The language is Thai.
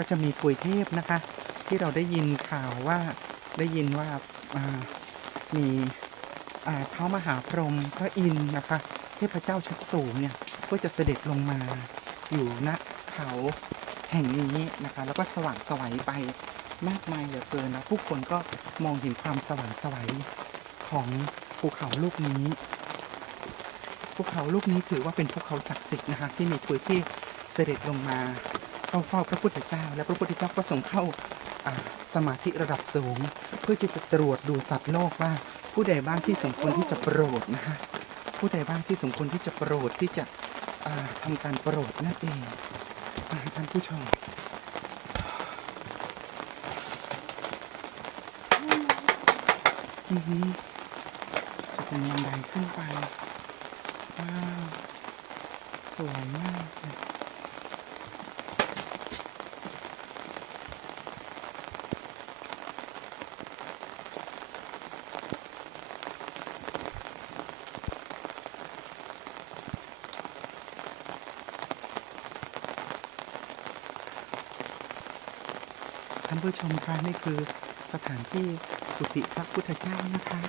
ก็จะมีปุยเทพนะคะ ที่เราได้ยินข่าวว่าได้ยินว่ามีเท้ามหาพรหมพระอินทร์นะคะ เทพเจ้าชั้นสูงเนี่ยก็จะเสด็จลงมาอยู่ณเขาแห่งนี้นะคะ แล้วก็สว่างไสวัยไปมากมายเหลือเกินนะผู้คนก็มองเห็นความสว่างไสวัยของภูเขาลูกนี้ภูเขาลูกนี้ถือว่าเป็นภูเขาศักดิ์สิทธิ์นะคะที่มีปุยเทพเสด็จลงมา เข้าเฝ้าพระพุทธเจ้า และพระพุทธเจ้าก็ทรงเข้าสมาธิระดับสูง เพื่อที่จะตรวจดูสัตว์โลกว่า ผู้ใดบ้างที่สมควรที่จะโปรดนะคะผู้ใดบ้างที่สมควรที่จะโปรดที่จะอ่าทำการโปรดนั่นเองท่านผู้ชมอือหือจะเป็นบันไดขึ้นไปว้าวสวยมาก ท่านผู้ชมคะนี่คือสถานที่กุฏิพระพุทธเจ้านะคะ